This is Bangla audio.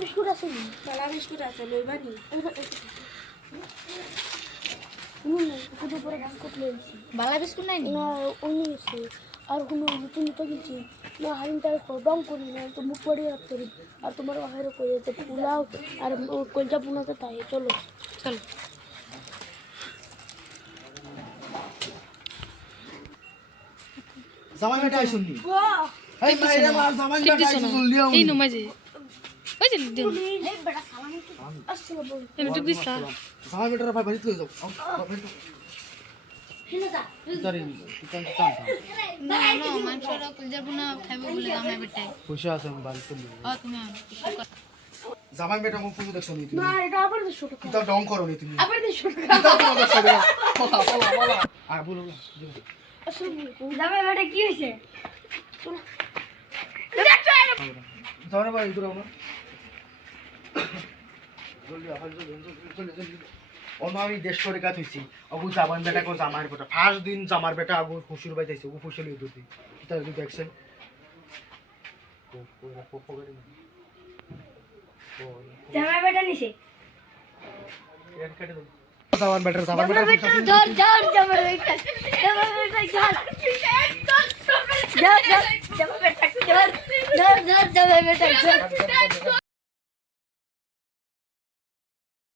বিস্কুট আছে নি? বালা বিস্কুট আছে লইবানি শুধু পরে বিস্কুট লইছি বালা বিস্কুট নাই নি না অন্য আছে আর কোনো নতুন তো কিছু না হারিমটা দম করি না তো মুখ পড়ে রাখতে আর তোমার বাহিরে করে তো পোলাও আর কলজা পোলাতে তাই চলো চলো জামাই বেটা আইছুনি এই মাইরা মার জামাই বেটা আইছু জলদি আও এই নমাজে ওই যে দিন এই বড় সালাম আসসালাম বল এই টুক দিছা জামাই বেটার ভাই বাড়িতে লই যাও হেলো দা তারি টান না না মাংসরা কলজার বুনা খাইবো বলে জামাই বেটাই পয়সা আছে আমি বাড়িতে লই ও তুমি জামাই বেটা মুখ পুজো দেখছনি তুমি না এটা আবার দেশো টাকা কিতা ডং করনি তুমি আবার দেশো টাকা কিতা তোমার দেখছনি বলা বলা বলা আ বলো আসসালামু দামে বেটা কি হইছে জামাই ভাই দূর না জলদি আ জলদি জলদি আমি দেশ করে কাজ হইছি আগু জামান বেটা কো জামার বেটা ফার্স্ট দিন জামার বেটা আগু খুশির বাই যাইছে ও ফুসলি দুটি কিতা যদি দেখছেন দামে বেটা নিছে জামান বেটার ধর ধর দামে বেটা ধর দামে বেটা ধর দামে বেটা